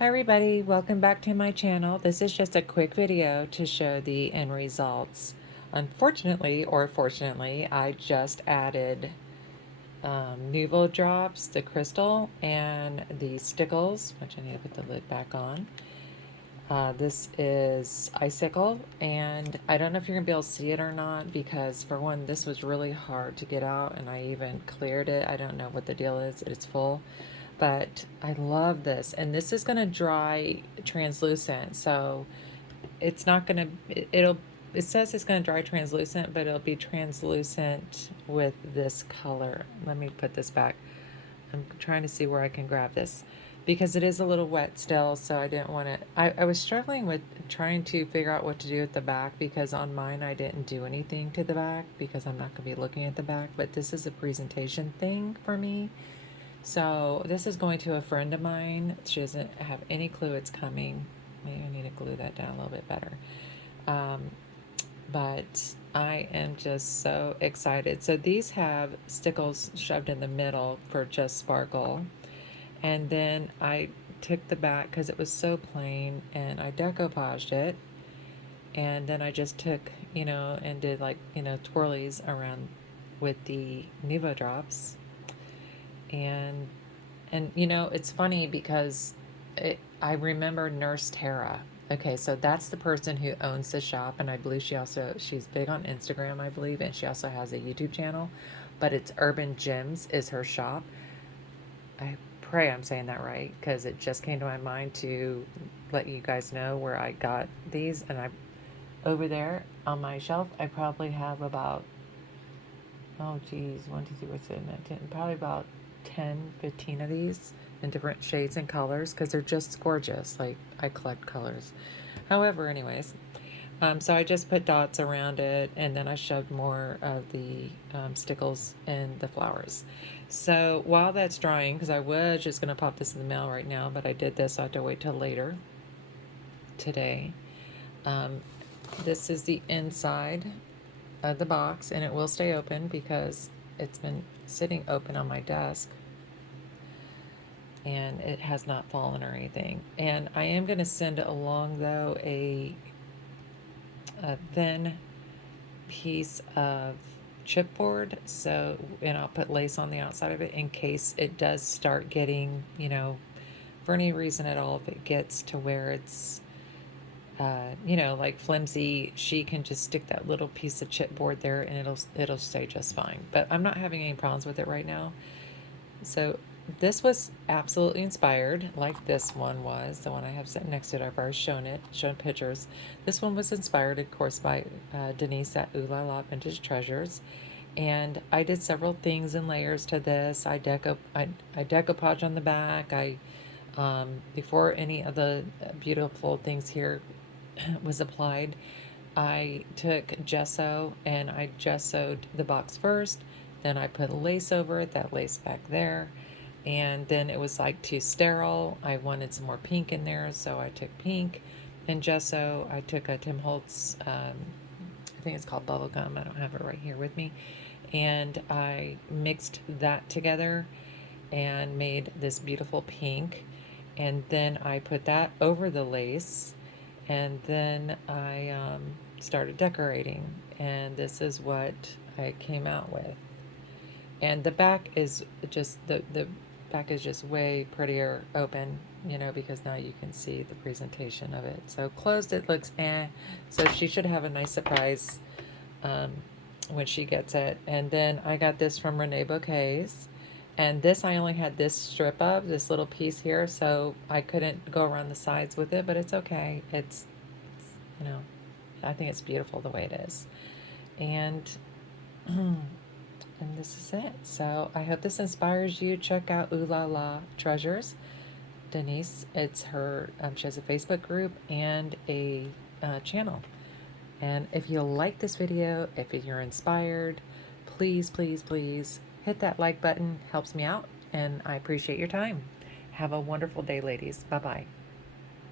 Hi everybody, welcome back to my channel. This is just a quick video to show the end results. Unfortunately, or fortunately, I just added Nuvo drops, the crystal, and the stickles, which I need to put the lid back on. This is Icicle, and I don't know if you're going to be able to see it or not because, for one, this was really hard to get out, and I even cleared it. I don't know what the deal is. It's full. But I love this, and this is going to dry translucent, so it's not going to, it says it's going to dry translucent, but it'll be translucent with this color. Let me put this back. I'm trying to see where I can grab this because it is a little wet still, so I didn't want to, I was struggling with trying to figure out what to do at the back because on mine I didn't do anything to the back because I'm not going to be looking at the back, but this is a presentation thing for me. So this is going to a friend of mine. She doesn't have any clue it's coming. Maybe I need to glue that down a little bit better. But I am just so excited. So these have stickles shoved in the middle for just sparkle. And then I took the back because it was so plain and I decoupaged it. And then I just took, and did like, twirlies around with the Nuvo drops. And it's funny because I remember Nurse Tara. Okay, so that's the person who owns the shop, and I believe she's big on Instagram, I believe, and she also has a YouTube channel, but it's Urban Gems is her shop. I pray I'm saying that right because it just came to my mind to let you guys know where I got these, and I over there on my shelf I probably have about, oh geez, 1, 2, 3, what's it, 10, probably about 10, 15 of these in different shades and colors because they're just gorgeous. Like, I collect colors. However, anyways, so I just put dots around it and then I shoved more of the stickles in the flowers. So while that's drying, because I was just going to pop this in the mail right now, but I did this, so I have to wait till later today. This is the inside of the box, and it will stay open because it's been sitting open on my desk and it has not fallen or anything. And I am going to send along though a thin piece of chipboard, so, and I'll put lace on the outside of it in case it does start getting, for any reason at all, if it gets to where it's like flimsy, she can just stick that little piece of chipboard there and it'll stay just fine. But I'm not having any problems with it right now. So this was absolutely inspired, like this one was, the one I have sitting next to it. I've already shown pictures. This one was inspired, of course, by Denise at Ooh La La Vintage Treasures. And I did several things in layers to this. I decoupage on the back. Before any of the beautiful things here was applied, I took gesso and I gessoed the box first, then I put lace over it, that lace back there, and then it was like too sterile. I wanted some more pink in there, so I took pink and gesso. I took a Tim Holtz, I think it's called Bubblegum, I don't have it right here with me, and I mixed that together and made this beautiful pink, and then I put that over the lace, and then I started decorating, and this is what I came out with. And the back is just the back is just way prettier open, because now you can see the presentation of it. So closed, it looks eh. So she should have a nice surprise um, when she gets it. And then I got this from Renee Bouquets. And this, I only had this strip of, this little piece here, so I couldn't go around the sides with it, but it's okay. You know, I think it's beautiful the way it is. And, and this is it. So I hope this inspires you. Check out Ooh La La Treasures. Denise, it's her, she has a Facebook group and a channel. And if you like this video, if you're inspired, please, please, please hit that like button. Helps me out, and I appreciate your time. Have a wonderful day, ladies. Bye-bye.